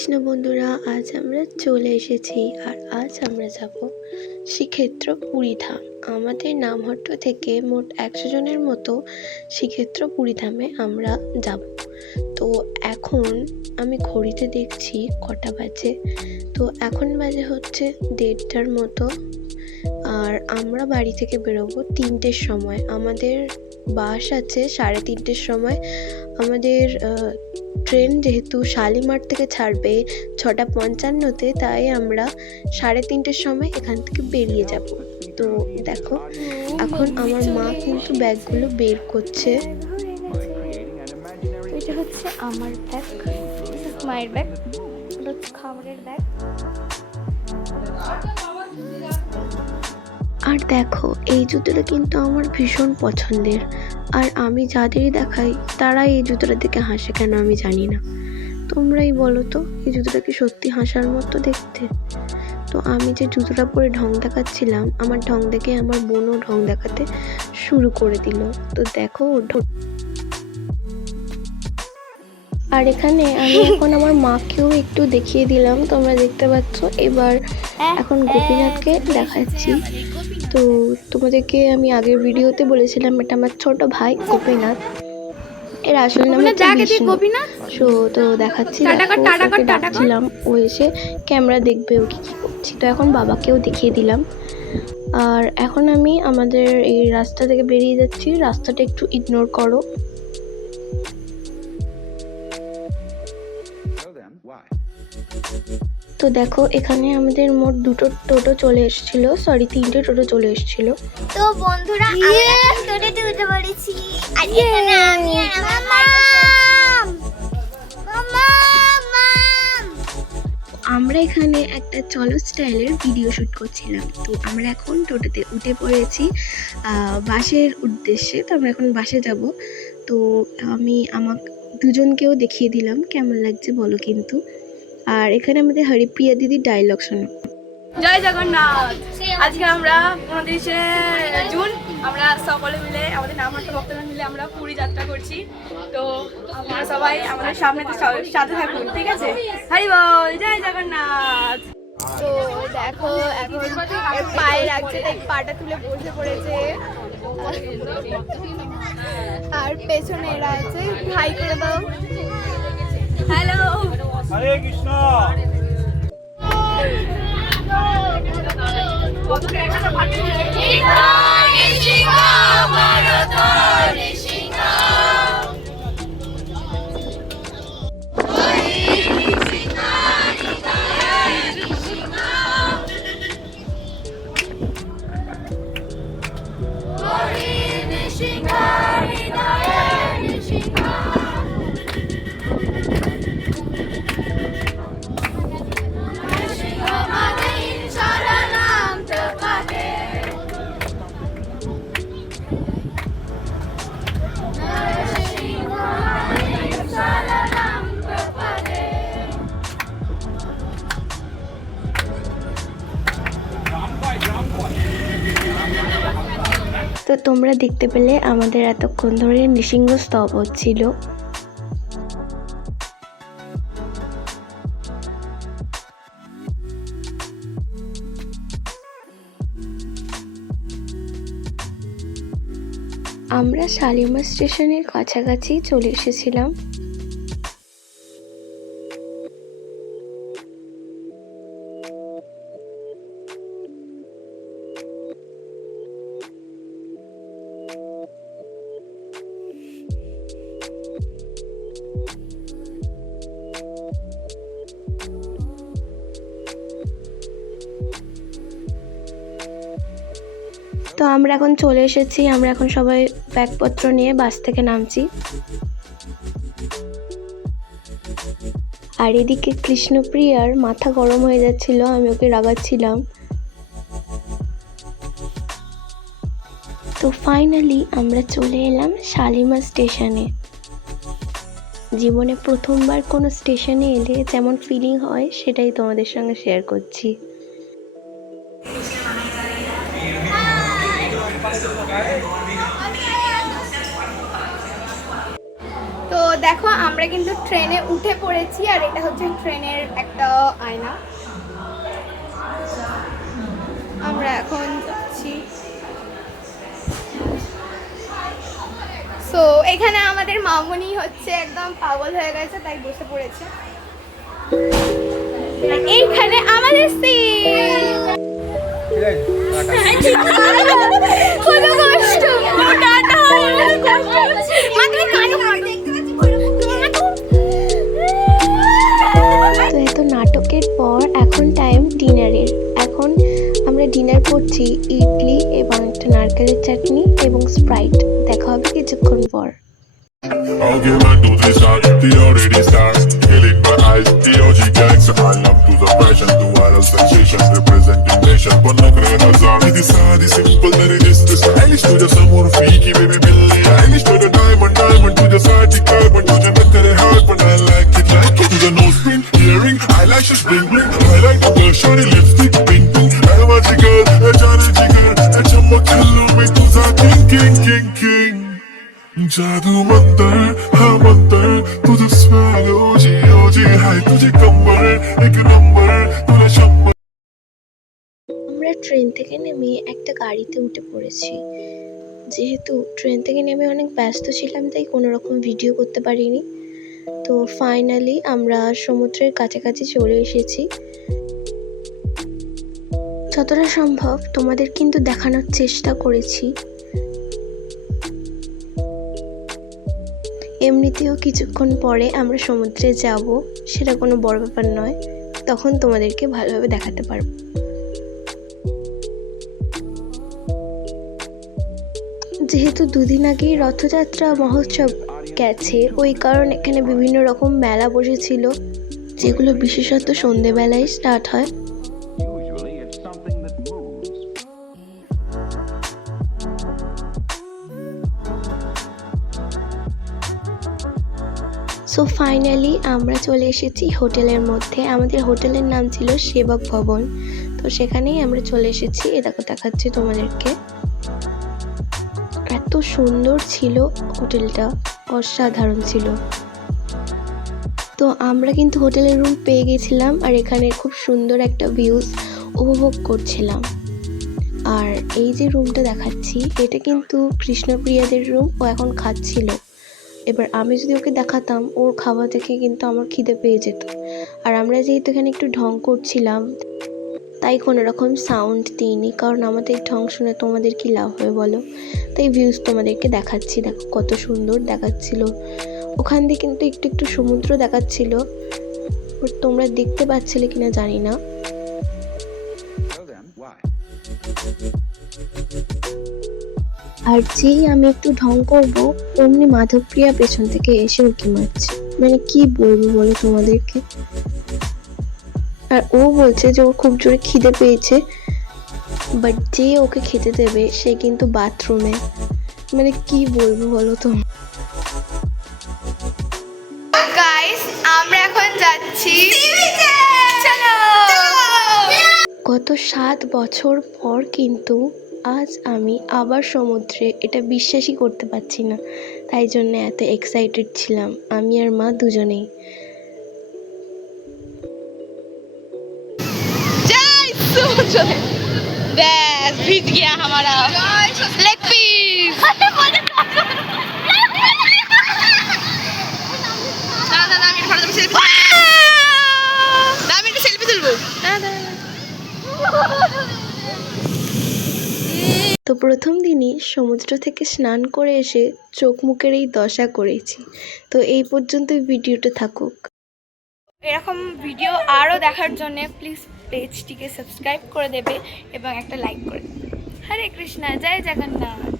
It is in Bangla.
কৃষ্ণ বন্ধুরা, আজ আমরা চলে এসেছি আর আজ আমরা যাব শ্রীক্ষেত্র পুরীধাম। আমাদের নামহট্ট থেকে মোট 100 জনের মতো শ্রীক্ষেত্র পুরীধামে আমরা যাব। তো এখন আমি ঘড়িতে দেখছি কটা বাজে। তো এখন বাজে হচ্ছে 1:30টার মতো। আর আমরা বাড়ি থেকে বেরোবো 3টের সময়। আমাদের বাস আছে 3:30টের সময়। আমাদের ট্রেন যেহেতু শালিমার থেকে ছাড়বে 6:55-তে, তাই আমরা 3:30টের সময় এখান থেকে বেরিয়ে যাব। তো দেখো, এখন আমার মা কিন্তু ব্যাগগুলো বের করছে। এটা হচ্ছে আমার ব্যাগ, মায়ের ব্যাগ, খাবারের ব্যাগ। আর দেখো, এই জুতোটা কিন্তু আমার ভীষণ পছন্দের। আর আমি যাদেরই দেখাই তারা এই জুতোটা দেখে হাসে কেন আমি জানি না। তোমরাই বলো তো, এই জুতোটা কি সত্যি হাসার মতো দেখতে? তো আমি যে জুতোটা পরে ঢং দেখাচ্ছিলাম, আমার ঢং দেখে আমার বোনও ঢং দেখাতে শুরু করে দিল। তো দেখো, আর এখানে আমি এখন আমার মাকেও একটু দেখিয়ে দিলাম, তোমরা দেখতে পাচ্ছ। এবার এখন গোপীনাথকে দেখাচ্ছি। তো তোমাদেরকে আমি আগের ভিডিওতে বলেছিলাম এটা আমার ছোট ভাই গোপীনাথ। এর আসল নাম হচ্ছে বিষ্ণু। তো দেখাচ্ছি, ওকে ডাকছিলাম, ও এসে ক্যামেরা দেখবে ওকে কি করছি। তো এখন বাবাকেও দেখিয়ে দিলাম। আর এখন আমি আমাদের এই রাস্তা থেকে বেরিয়ে যাচ্ছি। রাস্তাটা একটু ইগনোর করো। তো দেখো, এখানে আমাদের মোট 2টো টোটো চলে এসেছিল, 3টে টোটো চলে এসেছিল। তো বন্ধুরা, আমরা টোটোতে উঠে পড়েছি। আর এখানে আমি আর আমার মা। আমরা এখানে একটা চলো স্টাইলের ভিডিও শুট করছিলাম। তো আমরা এখন টোটোতে উঠে পড়েছি বাসের উদ্দেশ্যে। তো আমরা এখন বাসে যাব। তো আমি আমাকে দুজনকেও দেখিয়ে দিলাম কেমন লাগছে বলো কিন্তু। আর এখানে আমাদের হরিপ্রিয়া দিদির ডায়লগ শোনো। জয় জগন্নাথ। আজকে আমরা 29শে জুন আমরা সকলে মিলে আমাদের নামহট্ট ভক্তরা মিলে আমরা পুরী যাত্রা করছি। তো আপনারা সবাই আমাদের সামনে সাথে থাকুন, ঠিক আছে? হরি বল, জয় জগন্নাথ। তো দেখো, এখন পায়ে লাগছে তাই পাটা তুলে বসে পড়েছে। আর পেছনে এরা আছে, হাই করে দাও। হ্যালো, হরে কৃষ্ণ। তো তোমরা দেখতে পেলে আমাদের এতক্ষণ ধরে নৃসিংহ স্তব হচ্ছিল। আমরা শালিমার স্টেশনের কাছাকাছি চলে এসেছিলাম। তো আমরা এখন চলে এসেছি। আমরা এখন সবাই ব্যাগপত্র নিয়ে বাস থেকে নামছি। আর এদিকে কৃষ্ণপ্রিয়ার মাথা গরম হয়ে যাচ্ছিল, আমি ওকে রাগাচ্ছিলাম। তো ফাইনালি আমরা চলে এলাম শালিমার স্টেশনে। জীবনে প্রথমবার কোনো স্টেশনে এলে যেমন ফিলিং হয় সেটাই তোমাদের সঙ্গে শেয়ার করছি। তো দেখো আমরা কিন্তু ট্রেনে উঠে পড়েছি, আর এটা হচ্ছে ট্রেনের একটা আয়না। আমরা এখন যাচ্ছি। সো এখানে আমাদের মামুনি হচ্ছে একদম পাগল হয়ে গেছে, তাই বসে পড়েছে। এইখানে আমাদের সিট। তো এত নাটকের পর এখন টাইম ডিনারের। এখন আমরা ডিনার করছি ইডলি এবং একটা নারকেলের চাটনি এবং স্প্রাইট। দেখা হবে কিছুক্ষণ পর। Okay, 1, 2, 3, start. The already starts. Killing my eyes. The OG gangster. I love to the passion. To all the sensations. Representing nation. But no great hazard. It is hard, it's simple, then it is this. Stylish to the someone freaky, baby Billy. Stylish to the diamond to the article. But to the better heart, but I like it. To the nose print, earring, eyelashes, bling bling. I like the girl, shorty lipstick, pink pink. I'm a jigger, a Johnny jigger. A chumma killer, make to the king. जादू मंतर हाँ मंतर तुझे स्मेल ओजी हाय तुझे कम्बर एक नंबर तूने शंबर। আমরা ট্রেন থেকে নেমে একটা গাড়িতে উঠে পড়েছি। যেহেতু ট্রেন থেকে নেমে অনেক ব্যস্ত ছিলাম, তাই কোনো রকম ভিডিও করতে পারিনি। তো ফাইনালি আমরা সমুদ্রের কাছাকাছি চলে এসেছি। যতটা সম্ভব তোমাদের কিন্তু দেখানোর চেষ্টা করেছি। এমনিতেও কিছুক্ষণ পরে আমরা সমুদ্রে যাব, সেটা কোনো বড় ব্যাপার নয়, তখন তোমাদেরকে ভালোভাবে দেখাতে পারবো। যেহেতু দুদিন আগেই রথযাত্রা মহোৎসব গেছে, ওই কারণে এখানে বিভিন্ন রকম মেলা বসেছিল, যেগুলো বিশেষত সন্ধেবেলায় স্টার্ট হয়। Usually it's something that moves. So finally আমরা চলে এসেছি হোটেলের মধ্যে। আমাদের হোটেলের নাম ছিল সেবক ভবন। তো সেখানেই আমরা চলে এসেছি। এ দেখো দেখাচ্ছি তোমাদেরকে। এত সুন্দর ছিল হোটেলটা, অসাধারণ ছিল। তো আমরা কিন্তু হোটেলের রুম পেয়ে গেছিলাম, আর এখানে খুব সুন্দর একটা ভিউজ উপভোগ করছিলাম। আর এই যে রুমটা দেখাচ্ছি, এটা কিন্তু কৃষ্ণপ্রিয়াদের রুম। ও এখন খাচ্ছিল। এবার আমি যদি ওকে দেখাতাম, ওর খাওয়া দেখে কিন্তু আমার খিদে পেয়ে যেত। আর আমরা যেহেতু এখানে একটু ঢং করছিলাম, তাই কোনো রকম সাউন্ড দিইনি, কারণ আমাদের ঢং শুনে তোমাদের কি লাভ হবে বলো। তাই ভিউজ তোমাদেরকে দেখাচ্ছি। দেখো কত সুন্দর দেখাচ্ছিল। ওখান দিয়ে কিন্তু একটু একটু সমুদ্র দেখাচ্ছিল, বাট তোমরা দেখতে পাচ্ছিলে কিনা জানি না। So then, why? আর যেই আমি একটু ঢং করবো, অমনি মাধবপ্রিয়া পেছন থেকে এসে উঁকি মারছে। মানে কি বলবো বলো তোমাদেরকে। আর ও বলছে যে ওর খুব জোরে খিদে পেয়েছে, বাট যে ওকে খেতে দেবে সে কিন্তু বাথরুমে। মানে কি বলবো বলো তো। গাইস আমরা এখন যাচ্ছি। চলো। গত 7 বছর পর কিন্তু আজ আমি আবার সমুদ্রে, এটা বিশ্বাসই করতে পারছি না। তাই জন্য এত এক্সাইটেড ছিলাম আমি আর মা দুজনেই। बस भीज गया हमारा लेग पीस। सेल्फी तुलबो। তো প্রথম দিনই সমুদ্র থেকে স্নান করে এসে চোখ মুখের এই দশা করেছি। তো এই পর্যন্তই ভিডিওটা থাকুক। এরকম ভিডিও আরও দেখার জন্য প্লিজ পেজটিকে সাবস্ক্রাইব করে দেবে এবং একটা লাইক করে দেবে। হরে কৃষ্ণা, জয় জগন্নাথ।